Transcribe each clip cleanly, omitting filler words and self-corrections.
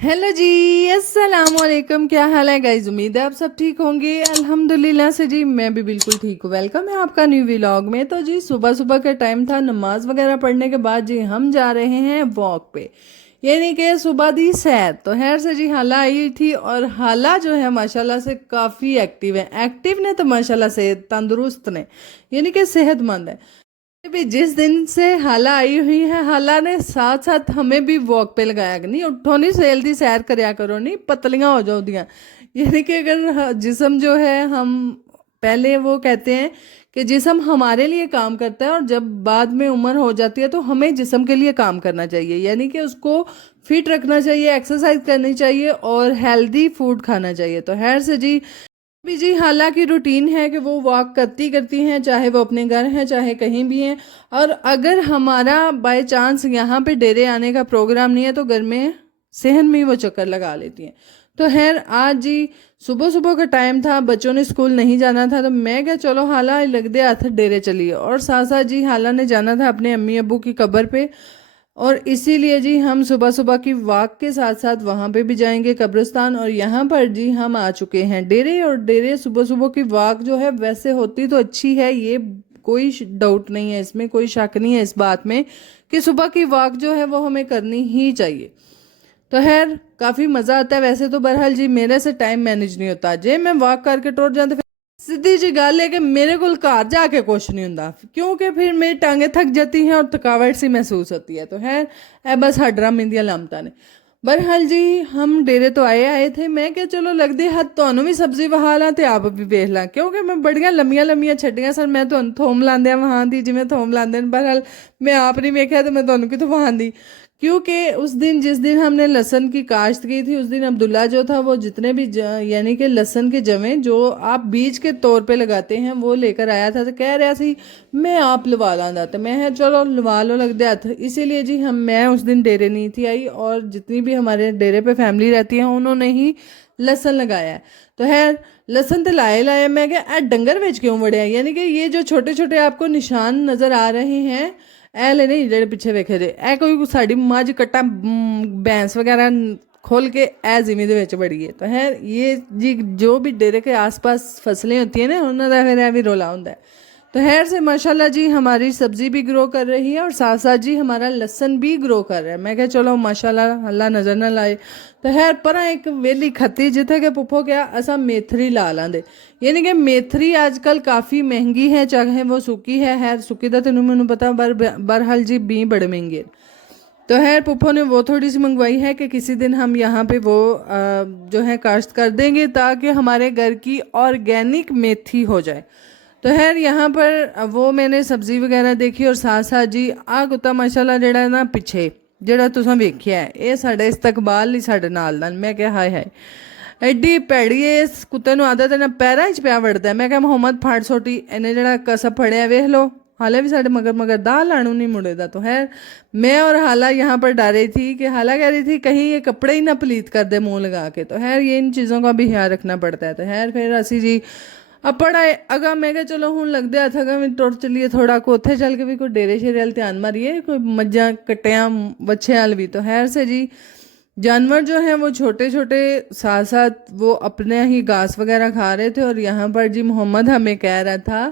Hello जी। अस्सलाम वालेकुम। क्या हाल है गाइज? उम्मीद है आप सब ठीक होंगे। अल्हम्दुलिल्लाह से जी मैं भी बिल्कुल ठीक हूँ। वेलकम है आपका न्यू व्लॉग में। तो जी सुबह सुबह का टाइम था, नमाज वगैरह पढ़ने के बाद जी हम जा रहे हैं वॉक पे, यानी कि सुबह दी सैर। तो खैर से जी हाला आई थी और हाला जो है माशाल्लाह से काफ़ी एक्टिव है। एक्टिव ने तो माशाल्लाह से तंदुरुस्त ने, यानी कि सेहतमंद है। भी जिस दिन से हाला आई हुई है, हाला ने साथ साथ हमें भी वॉक पे लगाया कि नहीं उठो नहीं सेल दी सैर करया करो, नहीं पतलियां हो जाओ दियां। यानी कि अगर जिस्म जो है, हम पहले वो कहते हैं कि जिस्म हमारे लिए काम करता है और जब बाद में उम्र हो जाती है तो हमें जिस्म के लिए काम करना चाहिए, यानी कि उसको फिट रखना चाहिए, एक्सरसाइज करनी चाहिए और हेल्दी फूड खाना चाहिए। तो खैर से जी भी जी हालांकि रूटीन है कि वो वॉक करती करती हैं, चाहे वो अपने घर हैं चाहे कहीं भी हैं। और अगर हमारा बाय चांस यहाँ पे डेरे आने का प्रोग्राम नहीं है तो घर में सहन में ही वो चक्कर लगा लेती हैं। तो खैर आज जी सुबह सुबह का टाइम था, बच्चों ने स्कूल नहीं जाना था, तो मैं क्या चलो हाला लग दे हाथ डेरे चलिए। और साथ साथ जी हाला ने जाना था अपने अम्मी अब्बू की कब्र पे, और इसीलिए जी हम सुबह सुबह की वॉक के साथ साथ वहाँ पे भी जाएंगे कब्रिस्तान। और यहाँ पर जी हम आ चुके हैं डेरे। और डेरे सुबह सुबह की वॉक जो है वैसे होती तो अच्छी है, ये कोई डाउट नहीं है, इसमें कोई शक नहीं है इस बात में कि सुबह की वॉक जो है वो हमें करनी ही चाहिए। तो खैर काफ़ी मज़ा आता है। वैसे तो बहरहाल जी मेरे से टाइम मैनेज नहीं होता, जे मैं वॉक करके टुर जाते सीधी जी गल है कि मेरे को घर जाके कुछ नहीं होता, क्योंकि फिर मेरी टांगे थक जाती हैं और थकावट सी महसूस होती है। तो है ए बस हड्डा मिंदियां लामता ने। बहरहाल जी हम डेरे तो आए आए थे, मैं क्या चलो लगदी हद ਤੁਹਾਨੂੰ ਵੀ ਸਬਜ਼ੀ ਵਹਾ ਲਾਂ ਤੇ ਆਪ ਵੀ ਵੇਖ ਲਾਂ, ਕਿਉਂਕਿ ਮੈਂ ਬੜੀਆਂ ਲੰਮੀਆਂ ਲੰਮੀਆਂ ਛੱਡੀਆਂ ਸਨ। ਮੈਂ ਤੁਹਾਨੂੰ ਥੋਮ ਲਾਂਦਿਆਂ ਵਹਾਂਦੀ ਜਿਵੇਂ ਥੋਮ ਲਾਂਦੇ ਨੇ, बहरहाल मैं आप नहीं वेख्या तो मैं ਤੁਹਾਨੂੰ कितों वहांदी। क्योंकि उस दिन जिस दिन हमने लहसन की काश्त की थी उस दिन अब्दुल्ला जो था वो जितने भी यानी कि लहसन के जवे जो आप बीज के तौर पे लगाते हैं वो लेकर आया था। तो कह रहा सी मैं आप लवा लाँगा, तो मैं है चलो लवा लो लगते हाथ। इसीलिए जी मैं उस दिन डेरे नहीं थी आई, और जितनी भी हमारे डेरे पे फैमिली रहती है उन्होंने ही लहसन लगाया है। तो खैर लहसन तो लाए लाए, मैं क्या डंगर बेच क्यों वड़िया, यानी कि ये जो छोटे छोटे आपको निशान नज़र आ रहे हैं ਇਹ ਲੈ ਨਹੀਂ ਜਿਹੜੇ ਪਿੱਛੇ ਵੇਖੇ ਜੇ, ਇਹ ਕੋਈ ਸਾਡੀ ਮੱਝ ਕੱਟਾ भैंस वगैरह खोल के ए जिमी ਦੇ ਵਿੱਚ ਬੜੀ ਹੈ। तो है ये जी जो भी डेरे के आसपास फसलें होती हैं ना उन्होंने फिर भी रोला होता है। तो खैर से माशाल्लाह जी हमारी सब्जी भी ग्रो कर रही है और साथ साथ जी हमारा लहसन भी ग्रो कर रहा है। मैं क्या चलो माशाल्लाह अल्लाह नज़र ना लाए। तो खैर पर एक वेली खत्ती जिथे के पुप्पो क्या असा मेथरी ला लांदे, यानी कि मेथरी आजकल काफ़ी महंगी है, चाहे वो सूखी है। खैर सूखी का तेन मैनू पता, बहरहाल जी बी बड़े महंगे। तो खैर पुप्पो ने वो थोड़ी सी मंगवाई है कि किसी दिन हम यहाँ पे वो जो है काश्त कर देंगे ताकि हमारे घर की ऑर्गेनिक मेथी हो जाए। तो खैर यहाँ पर वो मैंने सब्ज़ी वगैरह देखी और साथ साथ जी आ कुत्ता माशाल्लाह जेड़ा ना पिछे जेड़ा तुसां वेख्या है ये साडा इस्तकबाल ही साडे नाल दा। मैं क्या हाय हाय एड्डी भैड़ी है, इस कुत्ते नूं आदत है ना पैरां 'च पिया वड़दा। मैं क्या मोहम्मद फाड़ सोटी इन्हें जेड़ा कसब फड़िया वेख लो, हाले भी साढ़े मगर मगर दाल लाणू नहीं मुड़ेदा। तो खैर मैं और हाला यहाँ पर डर रही थी कि हाला कह रही थी कहीं ये कपड़े ही ना पलीत कर दे मुंह लगा के। तो खैर ये इन चीज़ों का भी ख्याल रखना पड़ता है। तो खैर फिर असी जी अपना अगा मैं क्या चलो हूँ लगते हथ अगा मैं टुर चलीए थोड़ा को उत्थे चल के भी कोई डेरे शेरे वाल ध्यान मारिए, कोई मज्जा कट्टियाँ बच्छे वाल भी। तो खैर से जी जानवर जो हैं वो छोटे छोटे साथ साथ वो अपने ही घास वगैरह खा रहे थे। और यहाँ पर जी मोहम्मद हमें कह रहा था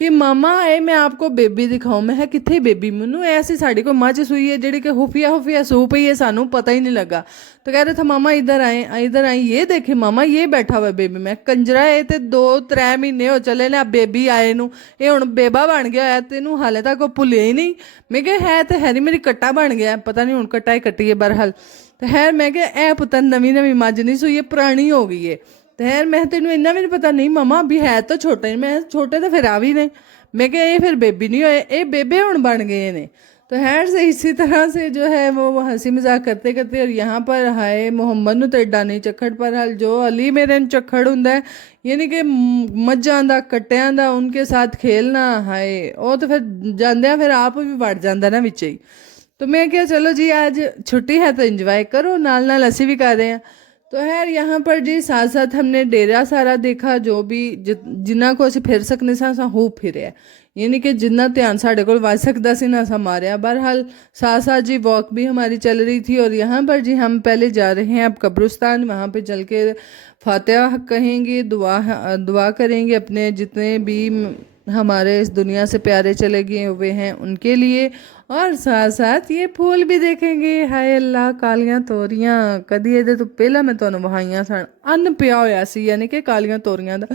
कि मामा ए मैं आपको बेबी दिखाऊं। मैं है कितने बेबी, मैनू ऐसी साड़ी को मझ सुई है जी कि हुफिया हुफिया सू पई है, सानू पता ही नहीं लगा। तो कह रहे थे मामा इधर आए इधर आए, ये देखे मामा ये बैठा हुआ बेबी। मैं कंजरा ये तो 2-3 महीने हो चले ना बेबी आए नू, ये हुण बेबा बन गया है, तेनू हाले तक वो भुलिया ही नहीं। मैं क्या है नहीं मेरी कट्टा बन गया, पता नहीं हुण कट्टा ही कट्टी है। बहरहाल तो खैर मैं क्या ए पुत्तर नवी नवी मझ नहीं सुई, पुरानी हो गई है। तो खैर मैं तेन इन्ना भी नहीं पता, नहीं मामा अभी है तो छोटे, मैं छोटे तो फिर आ भी ने। मैं क्या ये फिर बेबी नहीं होए, ये बेबे हुण बन गए ने। तो खैर से इसी तरह से जो है वो हंसी मजाक करते करते, और यहाँ पर हाय मोहम्मद नूं तो एडा नहीं चखड़, पर हाल जो अली मेरे चखड़ हुंदा है यानी कि मझां दा कट्टियां दा उनके साथ खेलना, हाय वो तो फिर जांदियां फिर आप भी वड़ जांदा ना विच ही। तो मैं क्या चलो जी आज छुट्टी है तो इंजॉय करो, नाल नाल असी भी कर रहे हैं। तो खैर यहाँ पर जी साथ साथ हमने डेरा सारा देखा, जो भी जिन्ना को ਅਸੀਂ फिर सकने सा असा हो फिर यानी कि जितना ध्यान साढ़े को वा सकता सी ना असा मारिया। बहरहाल साथ साथ जी वॉक भी हमारी चल रही थी। और यहाँ पर जी हम पहले जा रहे हैं अब कब्रिस्तान, वहाँ पे चल के फातिहा कहेंगे, दुआ करेंगे अपने जितने भी हमारे इस दुनिया से प्यारे चले गए हुए हैं उनके लिए। और साथ साथ ये फूल भी देखेंगे। हाय अल्लाह, कालियां तोरियां कदी ये तो पहला मैं ਤੁਹਾਨੂੰ ਵਹਾਈਆਂ सन अन्न पिया होया सी, यानी कि कालियां तोरियां दा।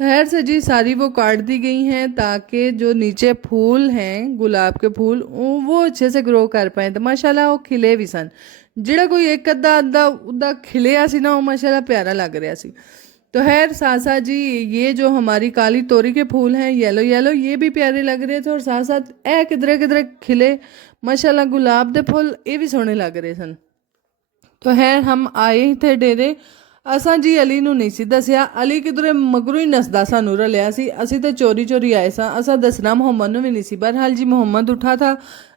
खैर से जी सारी वो काट दी गई हैं ताकि जो नीचे फूल हैं गुलाब के फूल वो अच्छे से ग्रो कर पाए। तो माशाल्लाह वो खिले भी सन, ਜਿਹੜਾ कोई एक अद्धा अद्धा उदा खिलिया सी ना वो माशाल्लाह प्यारा लग रहा सी। तो खैर साथ साथ जी ये जो हमारी काली तोरी के फूल हैं येलो येलो, ये भी प्यारे लग रहे थे। और साथ साथ ए किधरे किधरे खिले माशाल्लाह गुलाब के फुल, ये भी सोहने लग रहे सन। तो खैर हम आए थे डेरे, असा जी अली नूं नहीं सी दसिया, अली किधरे मगरों ही नसदा सानू रलिया सी, असी तो चोरी चोरी आए सा, असा दसना मोहम्मद नूं भी नहीं सी। बहरहाल जी मोहम्मद उठा था,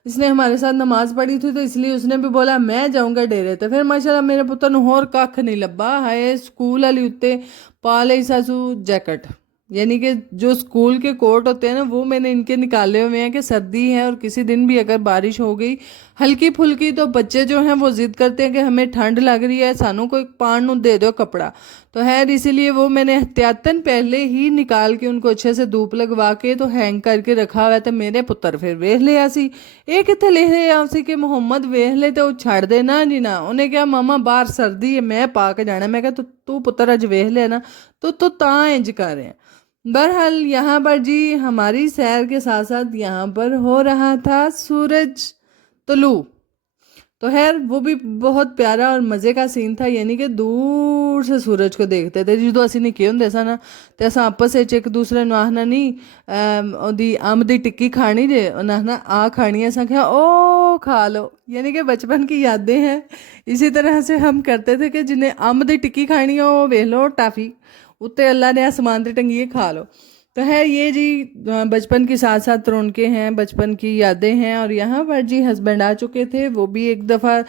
इसने हमारे साथ नमाज पढ़ी थी, तो इसलिए उसने भी बोला मैं जाऊँगा डेरे। तो फिर माशाल्लाह मेरे पुत्र नूं होर कख नहीं लब्बा। हाय स्कूल वाली उत्ते पा लई सासू जैकेट, यानी कि जो स्कूल के कोट होते हैं ना वो मैंने इनके निकाले हुए हैं कि सर्दी है और किसी दिन भी अगर बारिश हो गई हल्की फुल्की तो बच्चे जो हैं वो ज़िद करते हैं कि हमें ठंड लग रही है, सानू कोई पान नू दे दो कपड़ा। तो खैर इसीलिए वो मैंने एहतियातन पहले ही निकाल के उनको अच्छे से धूप लगवा के तो हैंग करके रखा हुआ है। तो मेरे पुत्र फिर वेख लिया सी, ये कितने ले आ सी कि मोहम्मद वेख ले तो छड़ देना जी ना। उन्हें कहा मामा बाहर सर्दी है मैं पा के जाना। मैं कहा तू पुत्र अज वेख ले ना, तो तां इंज कर रहे हैं। बहरहाल यहाँ पर जी हमारी सैर के साथ साथ यहाँ पर हो रहा था सूरज तुलू। तो खैर वो भी बहुत प्यारा और मज़े का सीन था, यानी कि दूर से सूरज को देखते थे। जो असी निक्के होंदे सा ना तो अस आपस में एक दूसरे ਨੂੰ ਆਖਣਾ नहीं ओदी अंब दी टिक्की खानी जे उन्हें आ खानी है, असा क्या ओ खा लो, यानी कि बचपन की यादें हैं। इसी तरह से हम करते थे कि जिन्हें अंब दी टिक्की खानी हो वो वेख लो टाफ़ी उत्ते अल्लाह ने आसमान से टंगी खा लो। तो है ये जी बचपन की साथ साथ रौनकें हैं, बचपन की यादें हैं। और यहाँ पर जी हस्बैंड आ चुके थे, वो भी एक दफ़ा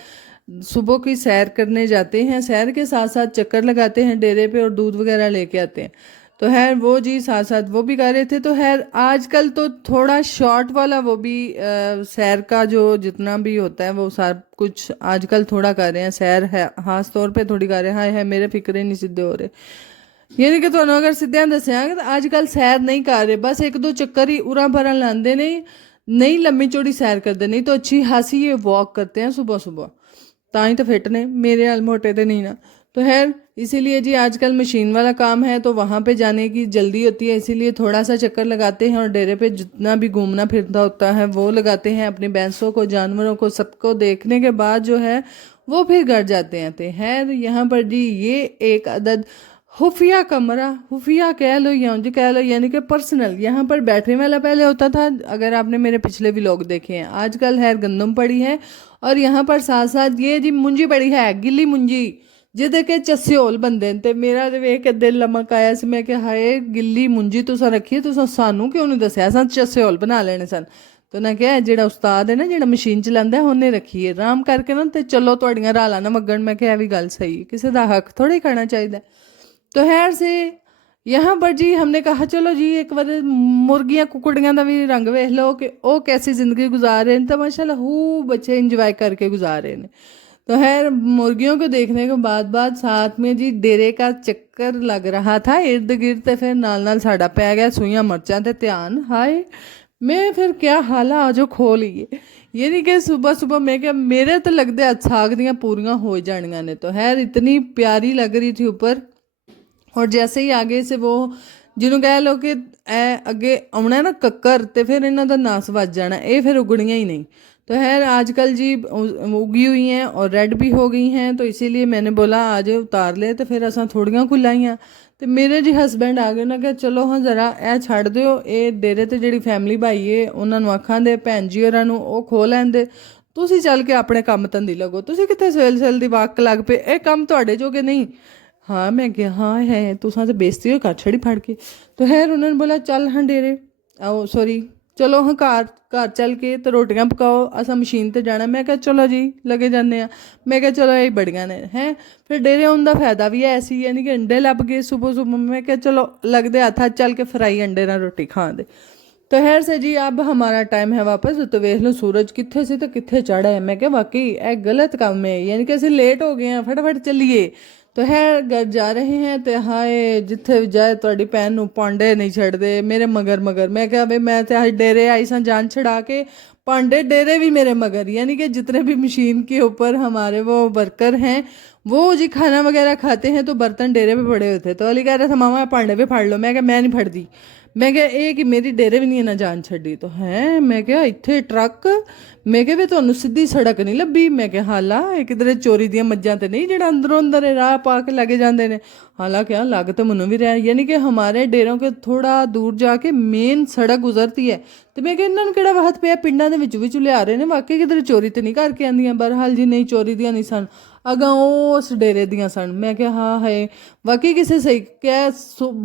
सुबह की सैर करने जाते हैं, सैर के साथ साथ चक्कर लगाते हैं डेरे पे और दूध वगैरह लेके आते हैं। तो खैर वो जी साथ साथ वो भी कर रहे थे। तो खैर आजकल तो थोड़ा शॉर्ट वाला वो भी सैर का जो जितना भी होता है वो सब कुछ आजकल थोड़ा कर रहे हैं सैर है, खास तौर पे थोड़ी कर रहे हैं। हाय हाय मेरे फिक्रे नहीं सीधे हो रहे, यानी कि ਤੁਹਾਨੂੰ अगर सिद्धियां दसिया कि अजकल सैर नहीं कर रहे, बस एक दो चक्कर ही उरा भरा लाते नहीं लम्बी चौड़ी सैर करते, नहीं तो अच्छी खासी ये वॉक करते हैं सुबह सुबह, ताही तो फिट ने, मेरे हाल मोटे तो नहीं ना। तो खैर इसीलिए जी आजकल मशीन वाला काम है तो वहाँ पे जाने की जल्दी होती है, इसीलिए थोड़ा सा चक्कर लगाते हैं और डेरे पे जितना भी घूमना फिरना होता है वो लगाते हैं, अपनी भैंसों को जानवरों को सबको देखने के बाद जो है वो फिर घर जाते हैं। तो खैर यहाँ पर जी ये एक अदद खुफिया कमरा, खुफिया कह लो या उंज कह लो, यानी कि पर्सनल यहाँ पर बैठने वाला पहले होता था, अगर आपने मेरे पिछले व्लॉग देखे हैं। आजकल है गंदम पड़ी है और यहाँ पर साथ साथ ये जी मुंजी पड़ी है, गिल्ली मुंजी जिदे के चस्योल बनते हैं। तो मेरा तो वेख के दिल लमक आया से, मैं कि हाय गिल्ली मुंजी तुसा रखी तुसा सानू क्यों नहीं दसिया, असां चस्योल बना लेने सन। तो ना क्या ਜਿਹੜਾ ਉਸਤਾਦ है ना ਜਿਹੜਾ मशीन चलाता है ਉਹਨੇ रखी है आराम करके ना, तो चलो ਤੁਹਾਡੀਆਂ ਰਾਲਾਂ ਨਾ ਵਗਣ। मैं क्या भी गल सही, किसी का हक थोड़ा ही खाना चाहिए। तो खैर से यहाँ पर जी हमने कहा चलो जी एक बार मुर्गियाँ कुकड़ियाँ का भी रंग वेख लो कि वो कैसी ज़िंदगी गुजार रहे हैं। तो माशाल्लाह खूब बच्चे इंजॉय करके गुजार रहे हैं। तो खैर मुर्गियों को देखने के बाद साथ में जी डेरे का चक्कर लग रहा था इर्द गिर्द। तो फिर नाल साड़ा पै गया सूइयाँ मर्चां ते ध्यान, हाय मैं फिर क्या हाला जो खो लीए, यानी कि सुबह सुबह मैं क्या मेरे तो लगते साग दियाँ पूरियाँ हो जानियां ने। तो खैर इतनी प्यारी लग रही थी ऊपर। और जैसे ही आगे से वो जिन्हों कह लो कि अगे आना ना कक्कर, तो फिर इन्हों का नास बच जाना, ये फिर उगड़ियाँ ही नहीं। तो खैर आजकल जी उगी हुई हैं और रेड भी हो गई हैं, तो इसीलिए मैंने बोला आज उतार ले। तो फिर असा थोड़ियाँ खुलाइयाँ तो मेरे जी हसबैंड आ गए ना कि चलो हाँ जरा ए छड़ दो, ये डेरे ते जी फैमिली भाई है उन्होंने आखा दे भैन जी होरां नूं वो खो लैंदे, तुसीं चल के अपने काम धंधी लगो, तुसीं कित्थे सवेल सवेल दी वाक लग पे, ये काम तुहाडे जोगे नहीं। हाँ मैं क्या हाँ है तुसा तो बेइज्जती हो कर छड़ी फाड़ के। तो खैर उन्होंने बोला चल हाँ डेरे आओ, सॉरी चलो हाँ घर घर चल के तो रोटियां पकाओ, असा मशीन ते जाना। मैं क्या चलो जी लगे जाने आ। मैं क्या चलो यही बढ़िया ने हैं। फिर डेरे आने का फायदा भी है ऐसी, यानी कि अंडे लभ गए सुबह सुबह। मैं क्या चलो लगते हथ हथ चल के फ्राई अंडे ना रोटी खान दे। तो खैर से जी अब हमारा टाइम है वापस। तो वेख लो सूरज कितने से तो कितने चढ़ा है। मैं क्या वाकई एक गलत काम है, यानी कि असं लेट हो गए हैं, फटाफट चलिए। तो है घर जा रहे हैं तो हाय जिथे भी जाए ਤੁਹਾਡੀ ਭੈਣ ਨੂੰ ਪਾਂਡੇ नहीं छड़ते मेरे मगर मगर। मैं क्या भाई मैं तो आज डेरे आई सा जान छड़ा के, पांडे डेरे भी मेरे मगर। यानी कि जितने भी मशीन के ऊपर हमारे वो वर्कर हैं वो जी खाना वगैरह खाते हैं तो बर्तन डेरे पे पड़े होते। तो अली कह रहा था मामा पांडे पे फाड़ लो। मैं क्या मैं नहीं फड़दी। मैं क्या ਇਹ ਕਿ ਮੇਰੀ ਡੇਰੇ ਵੀ ਨਹੀਂ ਇਹਨਾਂ ਜਾਨ ਛੱਡੀ। तो है मैं क्या ਇੱਥੇ ਟਰੱਕ। ਮੈਂ ਕਿਹਾ ਵੀ ਤੁਹਾਨੂੰ ਸਿੱਧੀ ਸੜਕ ਨਹੀਂ ਲੱਭੀ। ਮੈਂ ਕਿਹਾ ਹਾਲਾ ਇਹ ਕਿਧਰੇ ਚੋਰੀ ਦੀਆਂ ਮੱਝਾਂ ਤੇ नहीं ਜਿਹੜਾ अंदरों अंदर राह पा के लगे जाते हैं। हालांकि लग तो मनु भी रहा है, यानी कि हमारे डेरों के थोड़ा दूर जाके मेन सड़क गुजरती है। तो मैं क्या इन्होंने किहड़ा वहत पिया पिंडां दे विच लिया रहे ने, वाकई किधरे चोरी तो नहीं करके आंदियां। बहरहाल जी नहीं चोरी दियां नहीं सन, अगां उस डेरे दियां सन। मैं क्या हाँ है वाकई किसे सही क्या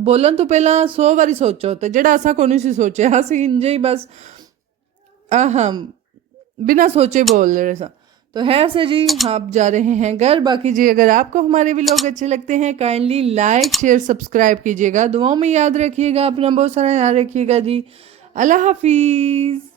बोलन तो पहला 100 बारी सोचो। तो जेड़ा असा को नहीं सी सोचे असी इंजे ही बस हाँ बिना सोचे बोल रहे सा। तो है से जी आप जा रहे हैं घर। बाकी जी अगर आपको हमारे व्लॉग अच्छे लगते हैं काइंडली लाइक शेयर सब्सक्राइब कीजिएगा। दुआओं में याद रखिएगा, अपना बहुत सारा याद रखिएगा जी। अल्लाह हाफिज़।